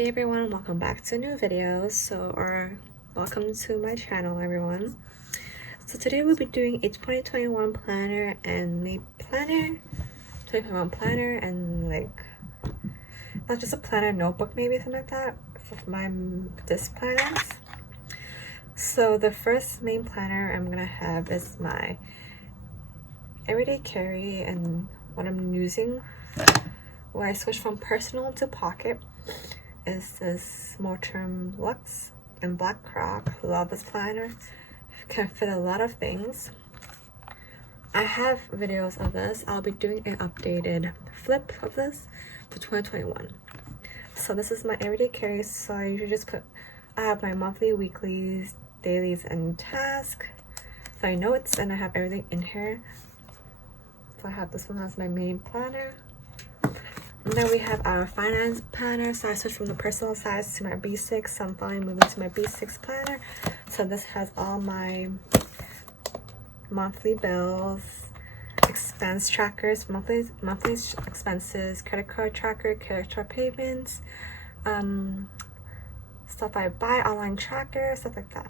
Hey everyone, welcome back to a new video. Welcome to my channel everyone. So today we'll be doing a 2021 planner and a planner, 2021 planner and like not just a planner, notebook maybe, something like that for my disc planners. So the first main planner I'm gonna have is my everyday carry, and what I'm using when I switch from personal to pocket is this Mortem Luxe in black croc. Love this planner, can fit a lot of things. I have videos of this. I'll be doing an updated flip of this for 2021. So this is my everyday carry. So I usually just I have my monthly, weeklies, dailies, and task, so I notes, and I have everything in here. So I have this one as my main planner. And then we have our finance planner. So I switched from the personal size to my B6. So I'm finally moving to my B6 planner. So this has all my monthly bills, expense trackers, monthly expenses, credit card tracker, credit card payments, stuff I buy, online tracker, stuff like that.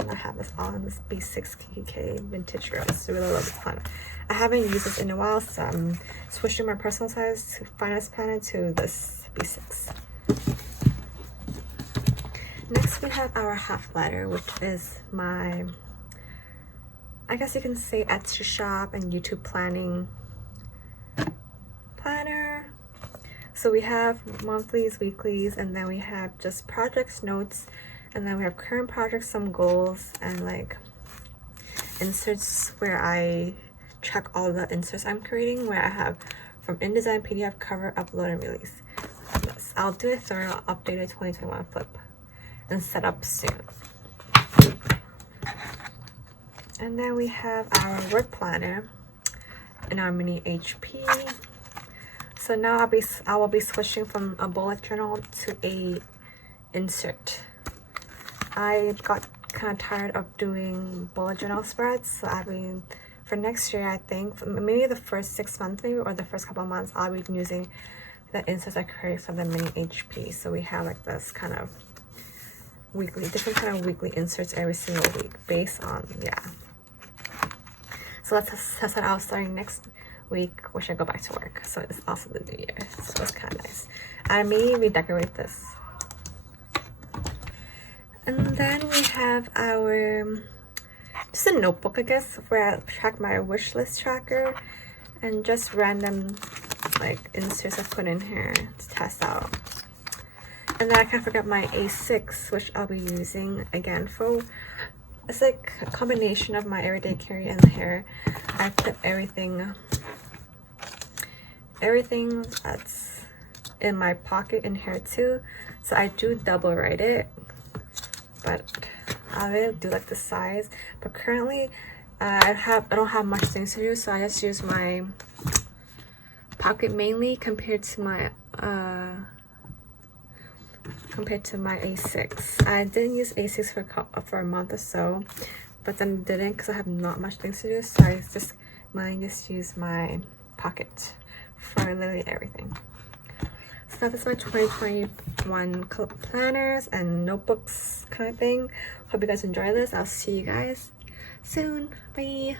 And I have this all in this B6 Kikki K vintage rose. I really love this planner. I haven't used this in a while, so I'm switching my personal size to finance planner to this B6. Next we have our half letter, which is my, I guess you can say, Etsy shop and YouTube planning planner. So we have monthlies, weeklies, and then we have just projects, notes, and then we have current projects, some goals, and like inserts where I track all the inserts I'm creating, where I have from InDesign, PDF, cover, upload, and release. Yes, I'll do a thorough updated 2021 flip and set up soon. And then we have our work planner in our mini HP. So now I will be switching from a bullet journal to a insert. I got kind of tired of doing bullet journal spreads, so for next year, I think maybe the first 6 months, maybe, or the first couple of months, I'll be using the inserts I create for the mini HP. So we have like this kind of different kind of weekly inserts every single week based on, yeah. So that's what I was starting next week, which I go back to work. So it's also the new year, so it's kind of nice. I may redecorate this. And then we have our, just a notebook, I guess, where I track my wish list tracker and just random like inserts I put in here to test out. And then I can't forget my A6, which I'll be using again for, it's like a combination of my everyday carry and hair. I put everything that's in my pocket in here too. So I do double write it, but I really do like the size. But currently I don't have much things to do, so I just use my pocket mainly compared to my A6. I didn't use A6 for a month or so, but then didn't because I have not much things to do, so I just use my pocket for literally everything. So that's my 2021 planners and notebooks kind of thing. Hope you guys enjoy this. I'll see you guys soon. Bye.